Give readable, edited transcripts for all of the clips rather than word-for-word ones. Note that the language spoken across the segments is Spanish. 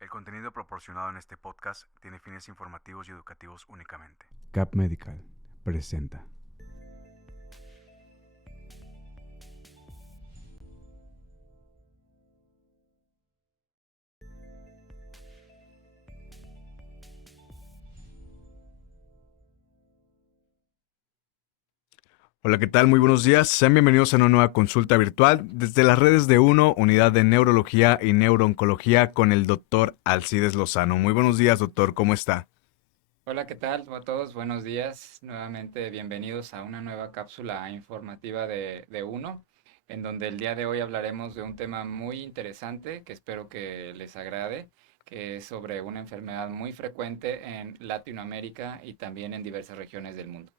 El contenido proporcionado en este podcast tiene fines informativos y educativos únicamente. Cap Medical presenta. Hola, ¿qué tal? Muy buenos días. Sean bienvenidos a una nueva consulta virtual desde las redes de UNO, Unidad de Neurología y Neurooncología, con el doctor Alcides Lozano. Muy buenos días, doctor. ¿Cómo está? Hola, ¿qué tal a todos? Buenos días. Nuevamente bienvenidos a una nueva cápsula informativa de UNO, en donde el día de hoy hablaremos de un tema muy interesante que espero que les agrade, que es sobre una enfermedad muy frecuente en Latinoamérica y también en diversas regiones del mundo.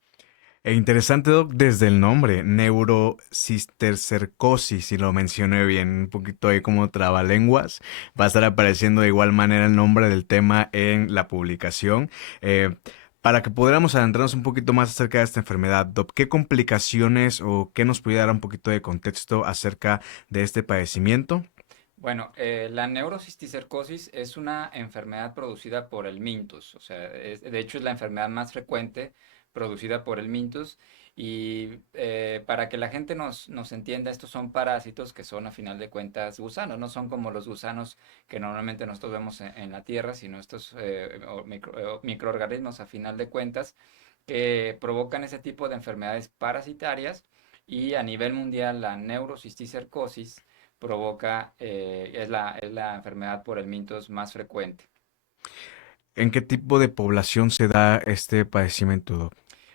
E interesante, doc, desde el nombre, neurocistercercosis, si lo mencioné bien, un poquito ahí como trabalenguas. Va a estar apareciendo de igual manera el nombre del tema en la publicación. Eh, para que podamos adentrarnos un poquito más acerca de esta enfermedad, doc, ¿qué complicaciones o qué nos pudiera dar un poquito de contexto acerca de este padecimiento? Bueno, la neurocisticercosis es una enfermedad producida por el mintus, o sea, de hecho es la enfermedad más frecuente producida por el mintus y para que la gente nos entienda, estos son parásitos que son a final de cuentas gusanos, no son como los gusanos que normalmente nosotros vemos en la Tierra, sino estos microorganismos a final de cuentas que provocan ese tipo de enfermedades parasitarias y a nivel mundial la neurocisticercosis provoca, es la enfermedad por el mintos más frecuente. ¿En qué tipo de población se da este padecimiento, doc?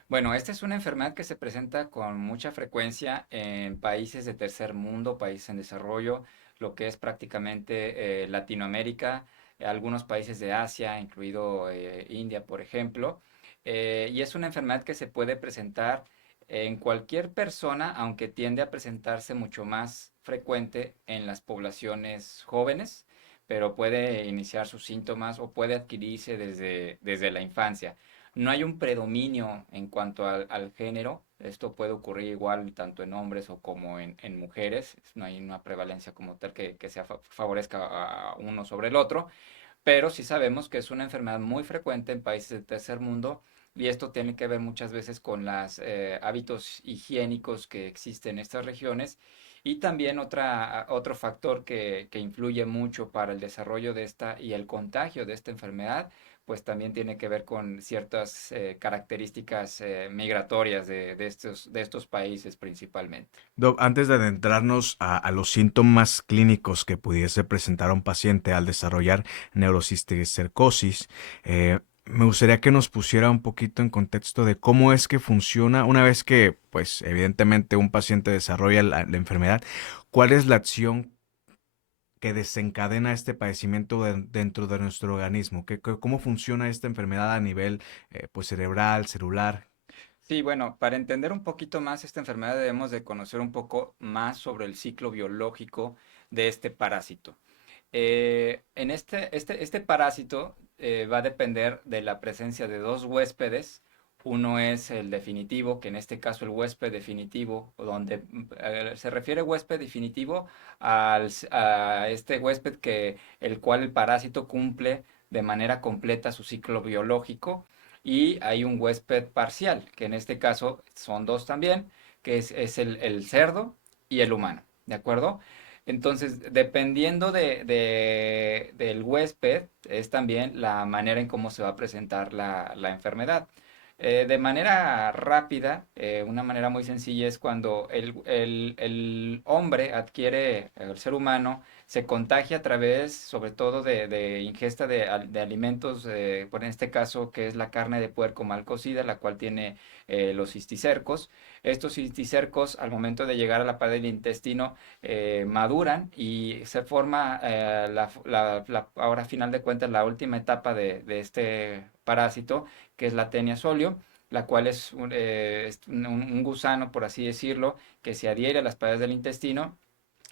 Bueno, esta es una enfermedad que se presenta con mucha frecuencia en países de tercer mundo, países en desarrollo, lo que es prácticamente Latinoamérica, algunos países de Asia, incluido India, por ejemplo. Y es una enfermedad que se puede presentar en cualquier persona, aunque tiende a presentarse mucho más frecuente en las poblaciones jóvenes, pero puede iniciar sus síntomas o puede adquirirse desde la infancia. No hay un predominio en cuanto al género. Esto puede ocurrir igual tanto en hombres o como en mujeres. No hay una prevalencia como tal que se favorezca a uno sobre el otro. Pero sí sabemos que es una enfermedad muy frecuente en países del tercer mundo y esto tiene que ver muchas veces con los hábitos higiénicos que existen en estas regiones y también otro factor que influye mucho para el desarrollo de esta y el contagio de esta enfermedad, pues también tiene que ver con ciertas características migratorias de estos países principalmente. Doc, antes de adentrarnos a los síntomas clínicos que pudiese presentar un paciente al desarrollar neurocisticercosis, me gustaría que nos pusiera un poquito en contexto de cómo es que funciona una vez que, pues, evidentemente un paciente desarrolla la enfermedad, cuál es la acción que desencadena este padecimiento dentro de nuestro organismo, cómo funciona esta enfermedad a nivel, pues, cerebral, celular. Sí, bueno, para entender un poquito más esta enfermedad debemos de conocer un poco más sobre el ciclo biológico de este parásito. En este parásito va a depender de la presencia de dos huéspedes. Uno es el definitivo, que en este caso el huésped definitivo, donde se refiere huésped definitivo a este huésped el cual el parásito cumple de manera completa su ciclo biológico. Y hay un huésped parcial, que en este caso son dos también, que es el cerdo y el humano, ¿de acuerdo? Entonces, dependiendo del huésped, es también la manera en cómo se va a presentar la enfermedad. De manera rápida, una manera muy sencilla es cuando el hombre adquiere, el ser humano, se contagia a través, sobre todo, de ingesta de alimentos, por en este caso, que es la carne de puerco mal cocida, la cual tiene los cisticercos. Estos cisticercos, al momento de llegar a la pared del intestino, maduran y se forma ahora a final de cuentas la última etapa de este parásito, que es la tenia solio, la cual es un gusano, por así decirlo, que se adhiere a las paredes del intestino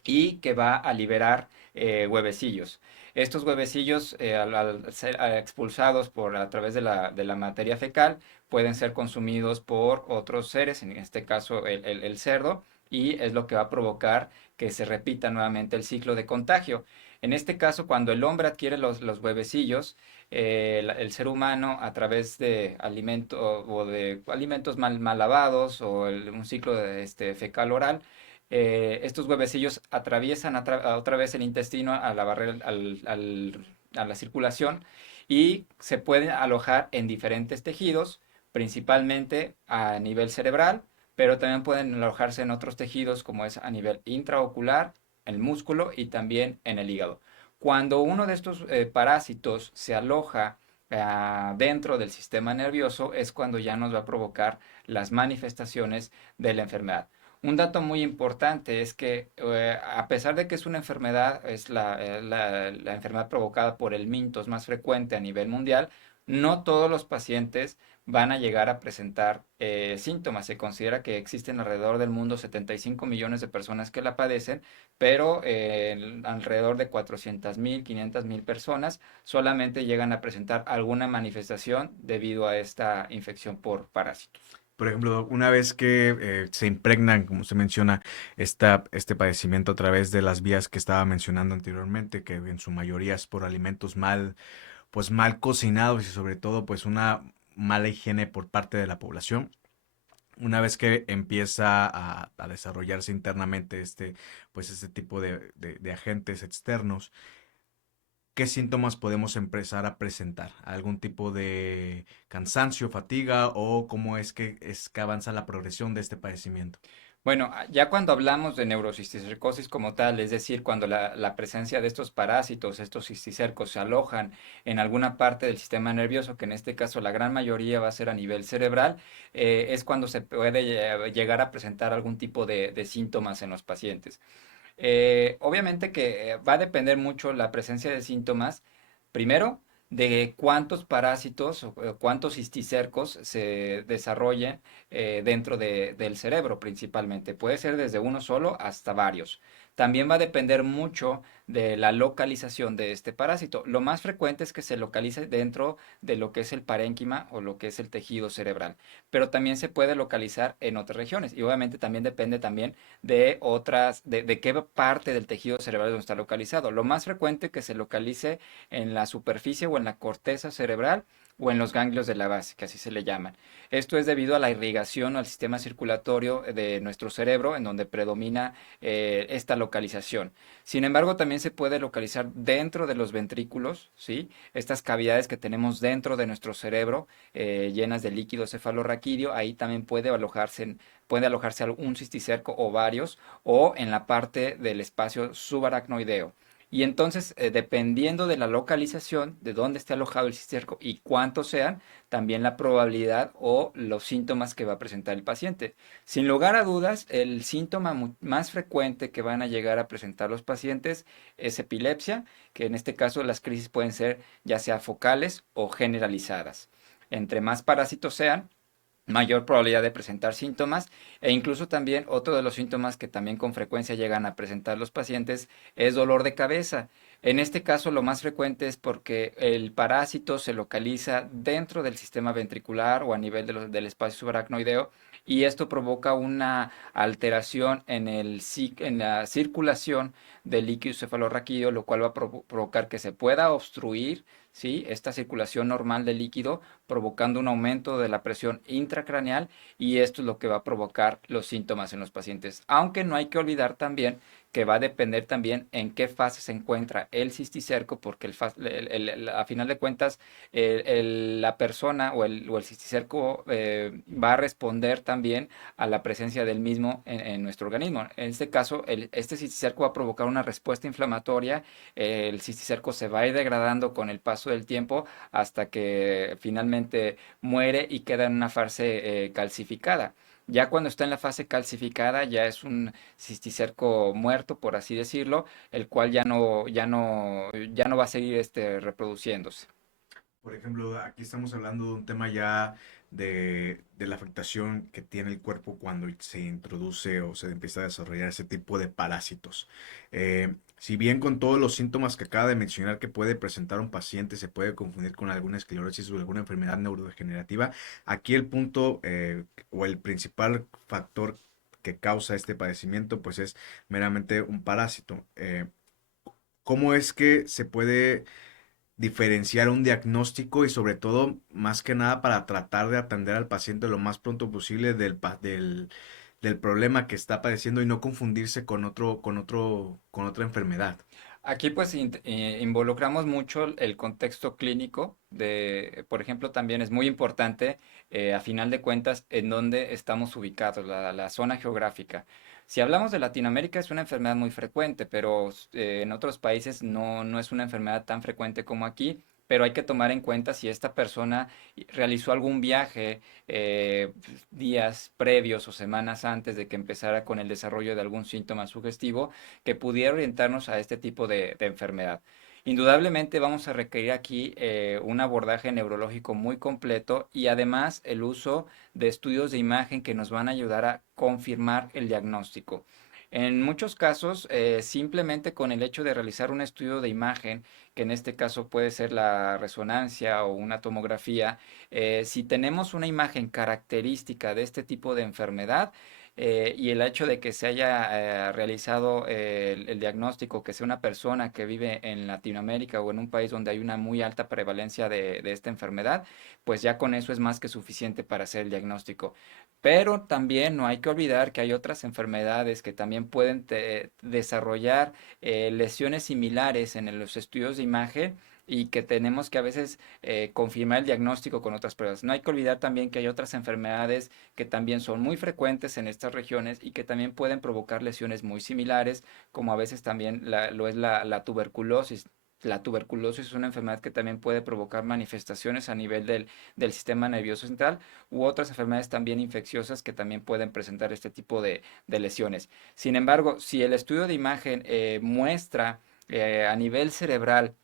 y que va a liberar huevecillos. Estos huevecillos, al ser expulsados a través de la materia fecal, pueden ser consumidos por otros seres, en este caso el cerdo, y es lo que va a provocar que se repita nuevamente el ciclo de contagio. En este caso, cuando el hombre adquiere los huevecillos, el ser humano a través de alimento o de alimentos mal lavados o un ciclo de, fecal oral, estos huevecillos atraviesan otra vez el intestino a la barrera, a la circulación y se pueden alojar en diferentes tejidos, principalmente a nivel cerebral, pero también pueden alojarse en otros tejidos como es a nivel intraocular, el músculo y también en el hígado. Cuando uno de estos parásitos se aloja dentro del sistema nervioso es cuando ya nos va a provocar las manifestaciones de la enfermedad. Un dato muy importante es que a pesar de que es una enfermedad, es la enfermedad provocada por el mintos más frecuente a nivel mundial, no todos los pacientes van a llegar a presentar síntomas. Se considera que existen alrededor del mundo 75 millones de personas que la padecen, pero alrededor de 400.000, 500.000 personas solamente llegan a presentar alguna manifestación debido a esta infección por parásitos. Por ejemplo, una vez que se impregnan, como se menciona, este padecimiento a través de las vías que estaba mencionando anteriormente, que en su mayoría es por alimentos pues mal cocinados y sobre todo pues una mala higiene por parte de la población. Una vez que empieza a desarrollarse internamente pues este tipo de agentes externos, ¿qué síntomas podemos empezar a presentar? ¿Algún tipo de cansancio, fatiga o cómo es que avanza la progresión de este padecimiento? Bueno, ya cuando hablamos de neurocisticercosis como tal, es decir, cuando la presencia de estos parásitos, estos cisticercos se alojan en alguna parte del sistema nervioso, que en este caso la gran mayoría va a ser a nivel cerebral, es cuando se puede llegar a presentar algún tipo de síntomas en los pacientes. Obviamente que va a depender mucho la presencia de síntomas, primero, de cuántos parásitos o cuántos cisticercos se desarrollen dentro del cerebro principalmente. Puede ser desde uno solo hasta varios. También va a depender mucho de la localización de este parásito. Lo más frecuente es que se localice dentro de lo que es el parénquima o lo que es el tejido cerebral, pero también se puede localizar en otras regiones y obviamente también depende también de otras, de qué parte del tejido cerebral donde está localizado. Lo más frecuente es que se localice en la superficie o en la corteza cerebral o en los ganglios de la base, que así se le llaman. Esto es debido a la irrigación o al sistema circulatorio de nuestro cerebro, en donde predomina esta localización. Sin embargo, también se puede localizar dentro de los ventrículos, ¿sí? Estas cavidades que tenemos dentro de nuestro cerebro, llenas de líquido cefalorraquídeo, ahí también puede alojarse un cisticerco o varios, o en la parte del espacio subaracnoideo. Y entonces, dependiendo de la localización, de dónde esté alojado el cisticerco y cuántos sean, también la probabilidad o los síntomas que va a presentar el paciente. Sin lugar a dudas, el síntoma más frecuente que van a llegar a presentar los pacientes es epilepsia, que en este caso las crisis pueden ser ya sea focales o generalizadas. Entre más parásitos sean, mayor probabilidad de presentar síntomas e incluso también otro de los síntomas que también con frecuencia llegan a presentar los pacientes es dolor de cabeza. En este caso lo más frecuente es porque el parásito se localiza dentro del sistema ventricular o a nivel del espacio subaracnoideo y esto provoca una alteración en la circulación del líquido cefalorraquídeo, lo cual va a provocar que se pueda obstruir, ¿sí?, esta circulación normal del líquido, provocando un aumento de la presión intracraneal y esto es lo que va a provocar los síntomas en los pacientes. Aunque no hay que olvidar también que va a depender también en qué fase se encuentra el cisticerco, porque a final de cuentas la persona o el cisticerco va a responder también a la presencia del mismo en nuestro organismo. En este caso, este cisticerco va a provocar una respuesta inflamatoria, el cisticerco se va a ir degradando con el paso del tiempo hasta que finalmente muere y queda en una fase calcificada. Ya cuando está en la fase calcificada, ya es un cisticerco muerto, por así decirlo, el cual ya no va a seguir reproduciéndose. Por ejemplo, aquí estamos hablando de un tema ya de la afectación que tiene el cuerpo cuando se introduce o se empieza a desarrollar ese tipo de parásitos. Si bien con todos los síntomas que acaba de mencionar que puede presentar un paciente, se puede confundir con alguna esclerosis o alguna enfermedad neurodegenerativa, aquí el punto o el principal factor que causa este padecimiento pues es meramente un parásito. ¿cómo es que se puede diferenciar un diagnóstico y sobre todo, más que nada, para tratar de atender al paciente lo más pronto posible del problema que está padeciendo y no confundirse con otra enfermedad? Aquí pues involucramos mucho el contexto clínico de, por ejemplo, también es muy importante a final de cuentas en dónde estamos ubicados, la zona geográfica. Si hablamos de Latinoamérica es una enfermedad muy frecuente, pero en otros países no es una enfermedad tan frecuente como aquí. Pero hay que tomar en cuenta si esta persona realizó algún viaje días previos o semanas antes de que empezara con el desarrollo de algún síntoma sugestivo que pudiera orientarnos a este tipo de enfermedad. Indudablemente vamos a requerir aquí un abordaje neurológico muy completo y además el uso de estudios de imagen que nos van a ayudar a confirmar el diagnóstico. En muchos casos, simplemente con el hecho de realizar un estudio de imagen, que en este caso puede ser la resonancia o una tomografía, si tenemos una imagen característica de este tipo de enfermedad, y el hecho de que se haya realizado el diagnóstico, que sea una persona que vive en Latinoamérica o en un país donde hay una muy alta prevalencia de esta enfermedad, pues ya con eso es más que suficiente para hacer el diagnóstico. Pero también no hay que olvidar que hay otras enfermedades que también pueden desarrollar lesiones similares en los estudios de imagen y que tenemos que a veces confirmar el diagnóstico con otras pruebas. No hay que olvidar también que hay otras enfermedades que también son muy frecuentes en estas regiones y que también pueden provocar lesiones muy similares, como a veces también lo es la tuberculosis. La tuberculosis es una enfermedad que también puede provocar manifestaciones a nivel del sistema nervioso central u otras enfermedades también infecciosas que también pueden presentar este tipo de lesiones. Sin embargo, si el estudio de imagen muestra a nivel cerebral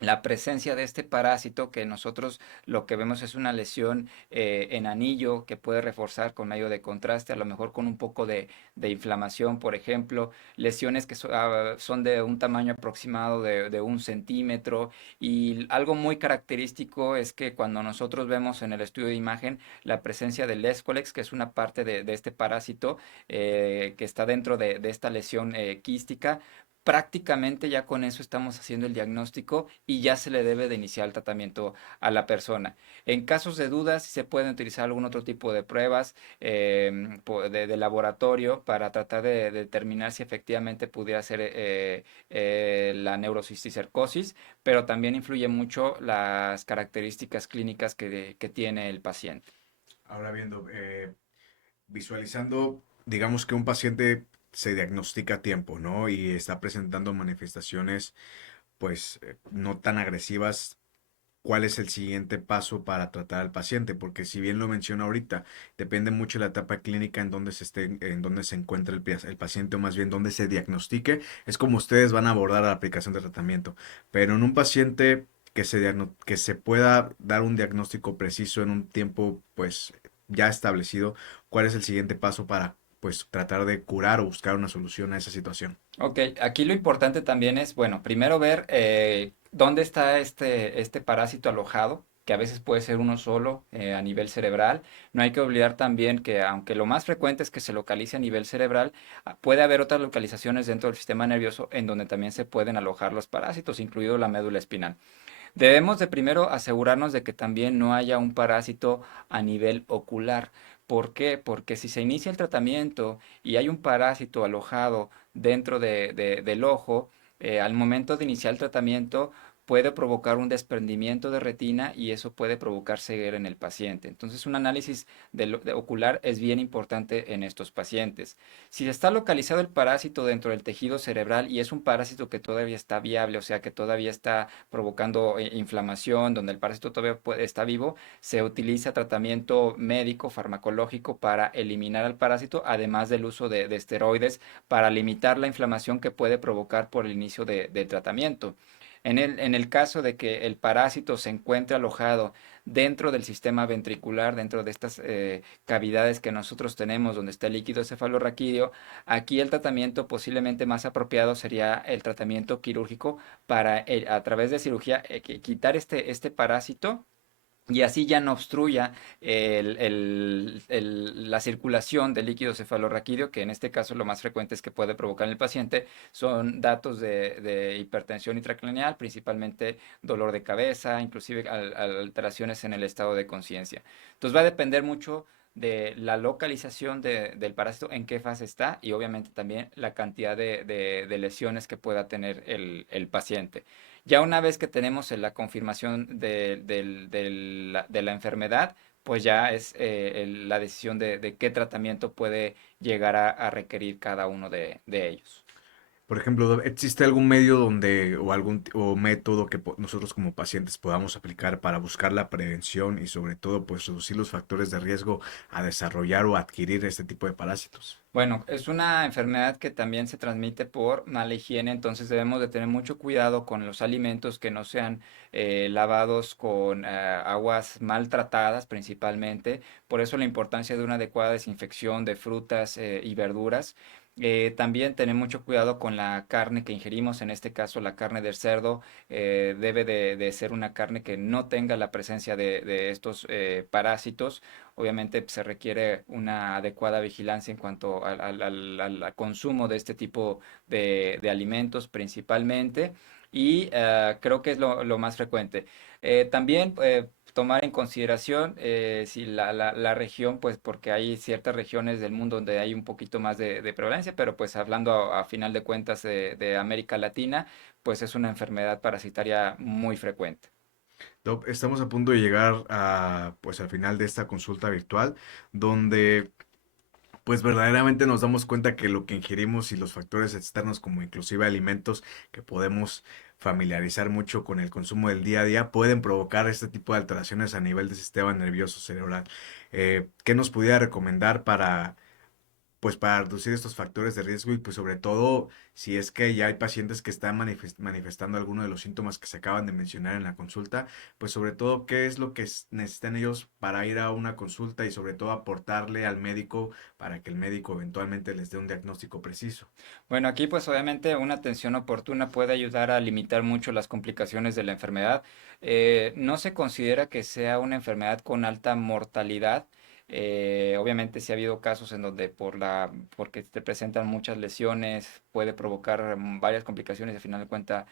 la presencia de este parásito, que nosotros lo que vemos es una lesión en anillo que puede reforzar con medio de contraste, a lo mejor con un poco de inflamación, por ejemplo, lesiones que son de un tamaño aproximado de 1 centímetro, y algo muy característico es que cuando nosotros vemos en el estudio de imagen la presencia del Escolex, que es una parte de este parásito que está dentro de esta lesión quística, prácticamente ya con eso estamos haciendo el diagnóstico y ya se le debe de iniciar el tratamiento a la persona. En casos de dudas, sí se pueden utilizar algún otro tipo de pruebas de laboratorio para tratar de determinar si efectivamente pudiera ser la neurocisticercosis, pero también influye mucho las características clínicas que tiene el paciente. Ahora viendo, visualizando, digamos que un paciente se diagnostica a tiempo, ¿no? Y está presentando manifestaciones, pues, no tan agresivas. ¿Cuál es el siguiente paso para tratar al paciente? Porque si bien lo menciono ahorita, depende mucho de la etapa clínica en donde se esté, en donde se encuentre el paciente, o más bien donde se diagnostique, es como ustedes van a abordar la aplicación de tratamiento. Pero en un paciente que se pueda dar un diagnóstico preciso en un tiempo, pues, ya establecido, ¿cuál es el siguiente paso para, pues, tratar de curar o buscar una solución a esa situación? Ok, aquí lo importante también es, bueno, primero ver dónde está este parásito alojado, que a veces puede ser uno solo a nivel cerebral. No hay que olvidar también que aunque lo más frecuente es que se localice a nivel cerebral, puede haber otras localizaciones dentro del sistema nervioso en donde también se pueden alojar los parásitos, incluido la médula espinal. Debemos de primero asegurarnos de que también no haya un parásito a nivel ocular. ¿Por qué? Porque si se inicia el tratamiento y hay un parásito alojado dentro del ojo, al momento de iniciar el tratamiento puede provocar un desprendimiento de retina y eso puede provocar ceguera en el paciente. Entonces, un análisis de ocular es bien importante en estos pacientes. Si está localizado el parásito dentro del tejido cerebral y es un parásito que todavía está viable, o sea, que todavía está provocando inflamación, donde el parásito todavía está vivo, se utiliza tratamiento médico, farmacológico para eliminar al parásito, además del uso de esteroides para limitar la inflamación que puede provocar por el inicio de tratamiento. En el caso de que el parásito se encuentre alojado dentro del sistema ventricular, dentro de estas cavidades que nosotros tenemos donde está el líquido cefalorraquídeo, aquí el tratamiento posiblemente más apropiado sería el tratamiento quirúrgico para a través de cirugía quitar este parásito y así ya no obstruya la circulación del líquido cefalorraquídeo, que en este caso lo más frecuente es que puede provocar en el paciente, son datos de hipertensión intracraneal, principalmente dolor de cabeza, inclusive alteraciones en el estado de conciencia. Entonces va a depender mucho de la localización del parásito, en qué fase está y obviamente también la cantidad de lesiones que pueda tener el paciente. Ya una vez que tenemos la confirmación de la enfermedad, pues ya es la decisión de qué tratamiento puede llegar a requerir cada uno de ellos. Por ejemplo, ¿existe algún medio donde o o método que nosotros como pacientes podamos aplicar para buscar la prevención y sobre todo pues reducir los factores de riesgo a desarrollar o adquirir este tipo de parásitos? Bueno, es una enfermedad que también se transmite por mala higiene, entonces debemos de tener mucho cuidado con los alimentos que no sean lavados con aguas maltratadas principalmente. Por eso la importancia de una adecuada desinfección de frutas y verduras. También tener mucho cuidado con la carne que ingerimos, en este caso la carne del cerdo debe de ser una carne que no tenga la presencia de estos parásitos. Obviamente pues, se requiere una adecuada vigilancia en cuanto al consumo de este tipo de alimentos principalmente y creo que es lo más frecuente. También tomar en consideración si la región, pues porque hay ciertas regiones del mundo donde hay un poquito más de prevalencia, pero pues hablando a final de cuentas de América Latina, pues es una enfermedad parasitaria muy frecuente. Doc, estamos a punto de llegar a, pues, al final de esta consulta virtual, donde pues verdaderamente nos damos cuenta que lo que ingerimos y los factores externos, como inclusive alimentos que podemos familiarizar mucho con el consumo del día a día, pueden provocar este tipo de alteraciones a nivel del sistema nervioso cerebral. ¿Qué nos pudiera recomendar para pues para reducir estos factores de riesgo y pues sobre todo si es que ya hay pacientes que están manifestando alguno de los síntomas que se acaban de mencionar en la consulta, pues sobre todo qué es lo que necesitan ellos para ir a una consulta y sobre todo aportarle al médico para que el médico eventualmente les dé un diagnóstico preciso. Bueno, aquí pues obviamente una atención oportuna puede ayudar a limitar mucho las complicaciones de la enfermedad. No se considera que sea una enfermedad con alta mortalidad. Obviamente sí ha habido casos en donde porque te presentan muchas lesiones, puede provocar varias complicaciones y al final de cuentas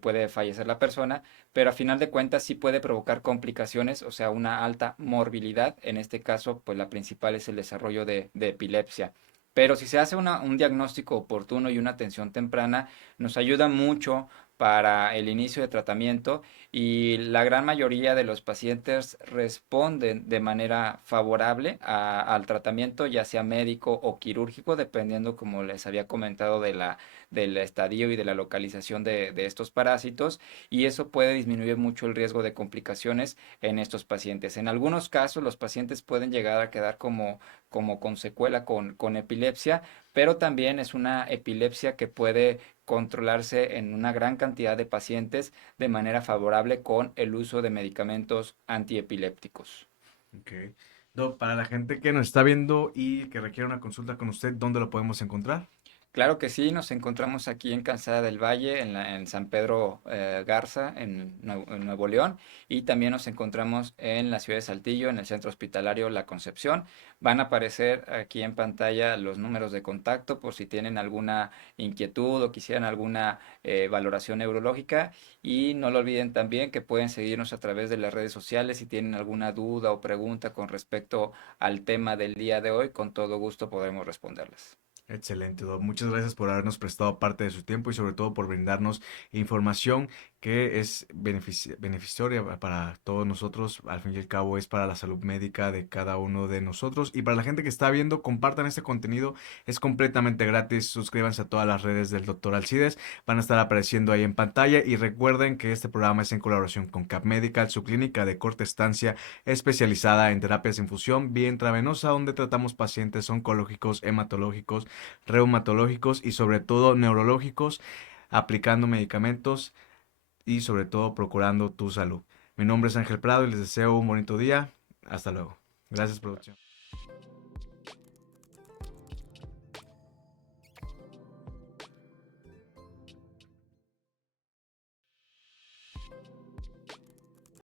puede fallecer la persona, pero a final de cuentas sí puede provocar complicaciones, o sea, una alta morbilidad. En este caso, pues la principal es el desarrollo de epilepsia. Pero si se hace un diagnóstico oportuno y una atención temprana, nos ayuda mucho para el inicio de tratamiento y la gran mayoría de los pacientes responden de manera favorable al tratamiento, ya sea médico o quirúrgico, dependiendo, como les había comentado, del estadio y de la localización de estos parásitos, y eso puede disminuir mucho el riesgo de complicaciones en estos pacientes. En algunos casos, los pacientes pueden llegar a quedar como con secuela con epilepsia, pero también es una epilepsia que puede controlarse en una gran cantidad de pacientes de manera favorable con el uso de medicamentos antiepilépticos. Ok. Doc, para la gente que nos está viendo y que requiere una consulta con usted, ¿dónde lo podemos encontrar? Claro que sí, nos encontramos aquí en Calzada del Valle, en San Pedro Garza, en Nuevo León, y también nos encontramos en la ciudad de Saltillo, en el Centro Hospitalario La Concepción. Van a aparecer aquí en pantalla los números de contacto por si tienen alguna inquietud o quisieran alguna valoración neurológica. Y no lo olviden también que pueden seguirnos a través de las redes sociales si tienen alguna duda o pregunta con respecto al tema del día de hoy, con todo gusto podremos responderlas. Excelente, Doc. Muchas gracias por habernos prestado parte de su tiempo y sobre todo por brindarnos información que es beneficiosa para todos nosotros. Al fin y al cabo es para la salud médica de cada uno de nosotros. Y para la gente que está viendo, compartan este contenido. Es completamente gratis. Suscríbanse a todas las redes del Dr. Alcides. Van a estar apareciendo ahí en pantalla. Y recuerden que este programa es en colaboración con Cap Medical, su clínica de corta estancia especializada en terapias de infusión vía intravenosa, donde tratamos pacientes oncológicos, hematológicos, reumatológicos y sobre todo neurológicos, aplicando medicamentos y sobre todo procurando tu salud. Mi nombre es Ángel Prado y les deseo un bonito día. Hasta luego. Gracias, producción.